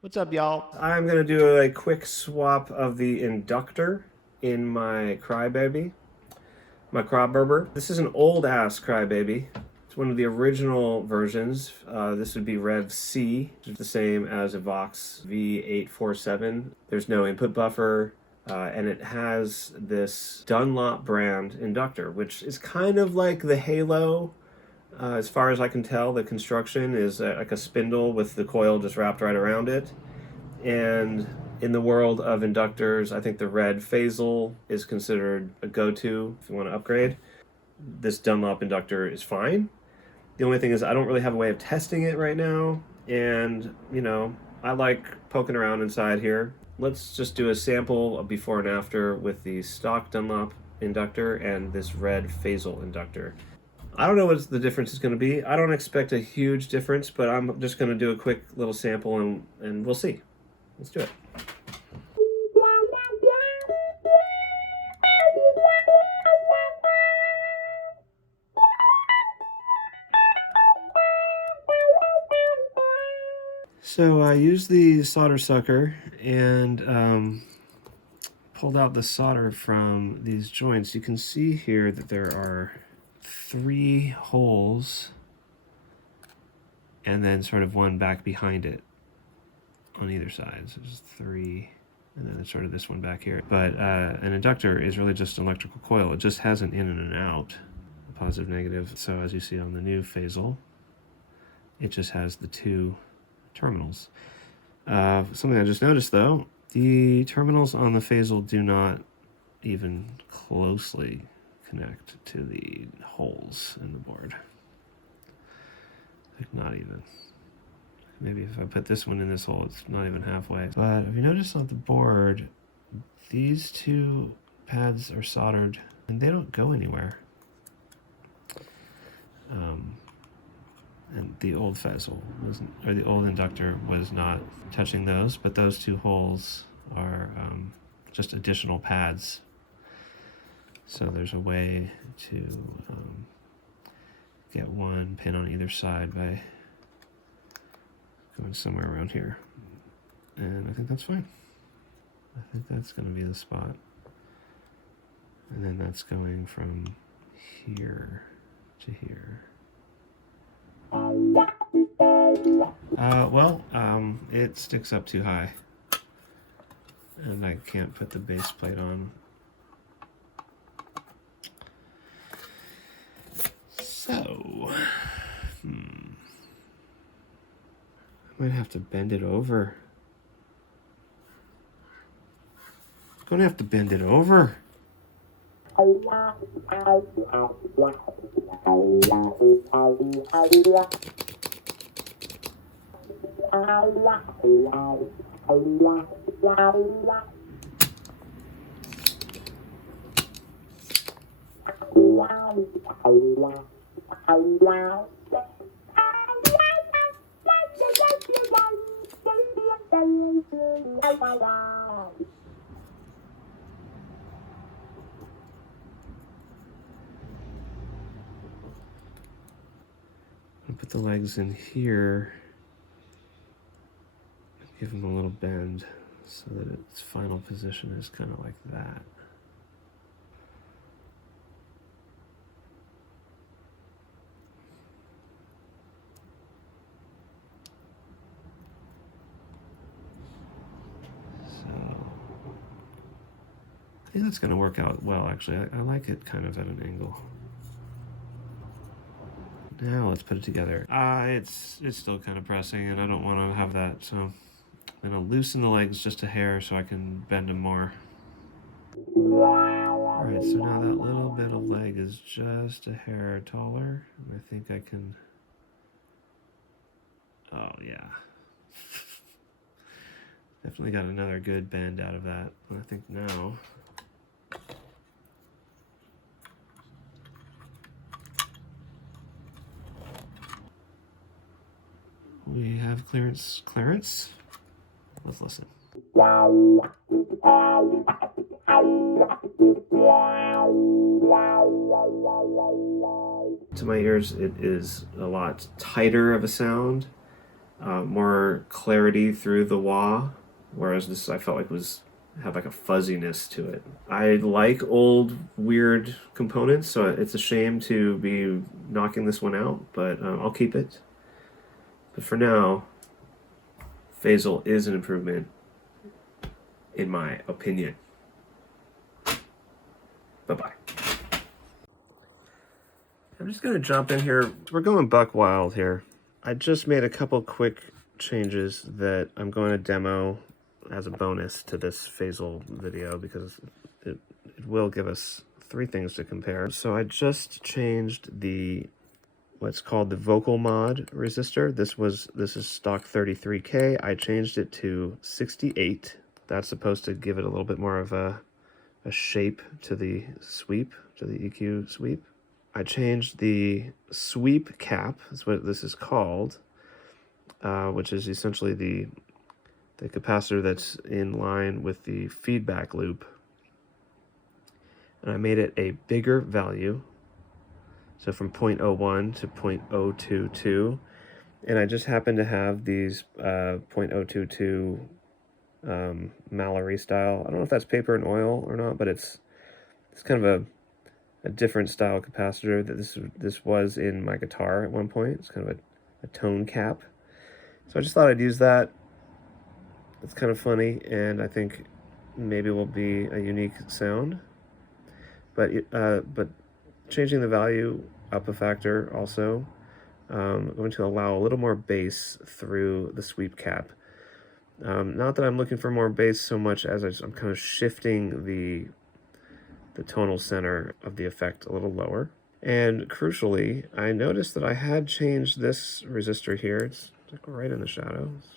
What's up, y'all? I'm going to do a quick swap of the inductor in my Crybaby, my Cryburber. This is an old-ass Crybaby. It's one of the original versions. This would be Rev C, which is the same as a Vox V847. There's no input buffer, and it has this Dunlop brand inductor, which is kind of like the Halo. As far as I can tell, the construction is like a spindle with the coil just wrapped right around it. And in the world of inductors, I think the red Fasel is considered a go-to if you want to upgrade. This Dunlop inductor is fine. The only thing is I don't really have a way of testing it right now. And, you know, I like poking around inside here. Let's just do a sample of before and after with the stock Dunlop inductor and this red Fasel inductor. I don't know what the difference is going to be. I don't expect a huge difference, but I'm just going to do a quick little sample and we'll see. Let's do it. So I used the solder sucker and pulled out the solder from these joints. You can see here that there are 3 holes and then sort of one back behind it on either side. So there's 3, and then there's sort of this one back here. But an inductor is really just an electrical coil. It just has an in and an out, a positive, negative. So as you see on the new Fasel, it just has the 2 terminals. Something I just noticed though, the terminals on the Fasel do not even closely connect to the holes in the board. Like not even. Maybe if I put this one in this hole, it's not even halfway. But if you notice on the board, these 2 pads are soldered and they don't go anywhere. And the old Fasel wasn't, or the old inductor was not touching those, but those 2 holes are just additional pads. So there's a way to get one pin on either side by going somewhere around here. And I think that's fine. I think that's going to be the spot. And then that's going from here to here. It sticks up too high. And I can't put the base plate on. So, I might have to bend it over. I'm gonna have to bend it over. I'll put the legs in here, give them a little bend so that its final position is kind of like that. I think that's going to work out well, actually. I like it kind of at an angle. Now let's put it together. It's still kind of pressing, and I don't want to have that, so I'm going to loosen the legs just a hair so I can bend them more. Alright, so now that little bit of leg is just a hair taller, and I think I can... Oh, yeah. Definitely got another good bend out of that. I think now... we have clearance. Let's listen. To my ears, it is a lot tighter of a sound more clarity through the wah, whereas this I felt like had like a fuzziness to it. I like old weird components, so it's a shame to be knocking this one out, but I'll keep it. But for now, Fasel is an improvement, in my opinion. Bye-bye. I'm just going to jump in here. We're going buck wild here. I just made a couple quick changes that I'm going to demo as a bonus to this Fasel video because it will give us 3 things to compare. So I just changed what's called the vocal mod resistor. This is stock 33K. I changed it to 68. That's supposed to give it a little bit more of a shape to the sweep, to the EQ sweep. I changed the sweep cap, that's what this is called, which is essentially the capacitor that's in line with the feedback loop. And I made it a bigger value, so from 0.01 to 0.022. And I just happen to have these 0.022 Mallory style. I don't know if that's paper and oil or not, but it's kind of a different style capacitor that this was in my guitar at one point. It's kind of a tone cap. So I just thought I'd use that. It's kind of funny, and I think maybe will be a unique sound. But changing the value up a factor also, going to allow a little more bass through the sweep cap. Not that I'm looking for more bass so much as I'm kind of shifting the tonal center of the effect a little lower. And crucially, I noticed that I had changed this resistor here. It's like right in the shadows.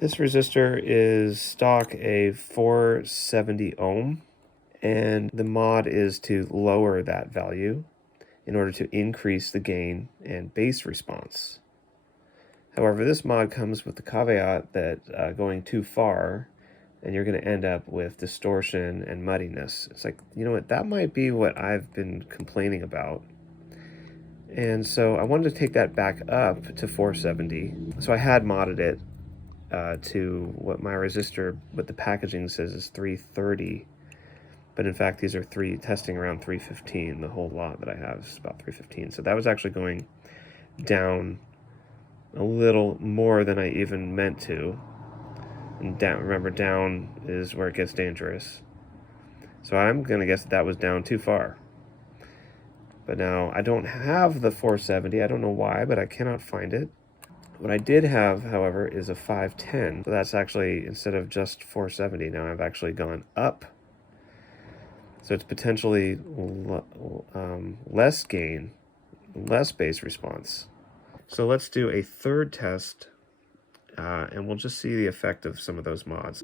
This resistor is stock a 470 ohm, and the mod is to lower that value in order to increase the gain and bass response. However, this mod comes with the caveat that going too far and you're going to end up with distortion and muddiness. It's like, you know what, that might be what I've been complaining about. And so I wanted to take that back up to 470. So I had modded it to what my resistor, what the packaging says is 330. But in fact, these are testing around 315. The whole lot that I have is about 315. So that was actually going down a little more than I even meant to. And down, remember, down is where it gets dangerous. So I'm going to guess that was down too far. But now I don't have the 470. I don't know why, but I cannot find it. What I did have, however, is a 510. So that's actually, instead of just 470, now I've actually gone up. So it's potentially less gain, less bass response. So let's do a third test. And we'll just see the effect of some of those mods.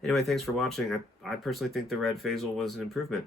Anyway, thanks for watching. I personally think the Red Fasel was an improvement.